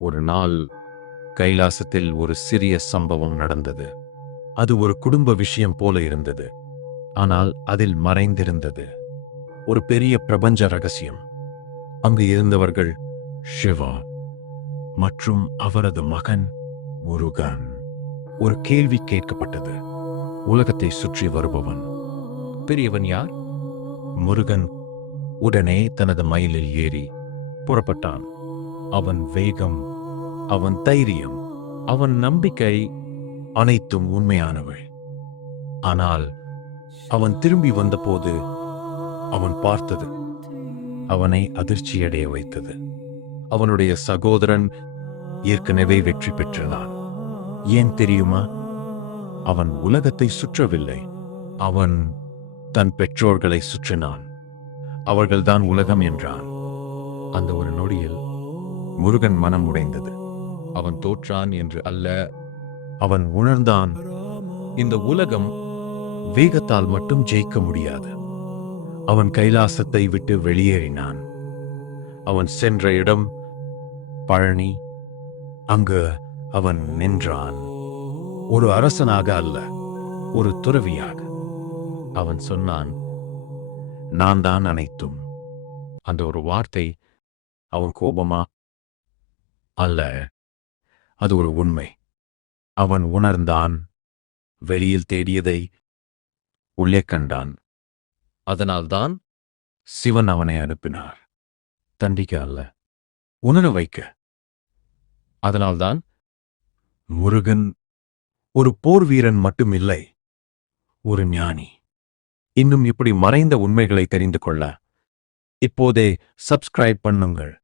ஒரு நாள் கைலாசத்தில் ஒரு சிறிய சம்பவம் நடந்தது. அது ஒரு குடும்ப விஷயம் போல இருந்தது. ஆனால் அதில் மறைந்திருந்தது ஒரு பெரிய பிரபஞ்ச ரகசியம். அங்கு இருந்தவர்கள் சிவா மற்றும் அவரது மகன் முருகன். ஒரு கேள்வி கேட்கப்பட்டது. உலகத்தை சுற்றி வருபவன் பெரியவன் யார்? முருகன் உடனே தனது மயிலில் ஏறி புறப்பட்டான். அவன் வேகம், அவன் தைரியம், அவன் நம்பிக்கை அனைத்தும் உண்மையானவை. ஆனால் அவன் திரும்பி வந்தபோது அவன் பார்த்தது அவனை அதிர்ச்சியடைய வைத்தது. அவனுடைய சகோதரன் ஏற்கனவே வெற்றி பெற்றான். ஏன் தெரியுமா? அவன் உலகத்தை சுற்றவில்லை, அவன் தன் பெற்றோர்களை சுற்றினான். அவர்கள்தான் உலகம் என்றான். அந்த ஒரு நொடியில் முருகன் மனம் உடைந்தது. அவன் தோற்றான் என்று அல்ல, அவன் உணர்ந்தான், இந்த உலகம் வேகத்தால் மட்டும் ஜெயிக்க முடியாது. அவன் கைலாசத்தை விட்டு வெளியேறினான். அவன் சென்ற இடம் பழனி. அங்கு அவன் நின்றான், ஒரு அரசனாக அல்ல, ஒரு துறவியாக. அவன் சொன்னான், நான் தான் அனைத்தும். அந்த ஒரு வார்த்தை அவன் கோபமா அல்ல, அது ஒரு உண்மை. அவன் உணர்ந்தான், வெளியில் தேடியதை உள்ளே கண்டான். அதனால்தான் சிவன் அவனை அனுப்பினார், தண்டிக்க அல்ல, உணர வைக்க. அதனால்தான் முருகன் ஒரு போர் வீரன் மட்டும் இல்லை, ஒரு ஞானி. இன்னும் இப்படி மறைந்த உண்மைகளை தெரிந்து கொள்ள இப்போதே சப்ஸ்கிரைப் பண்ணுங்கள்.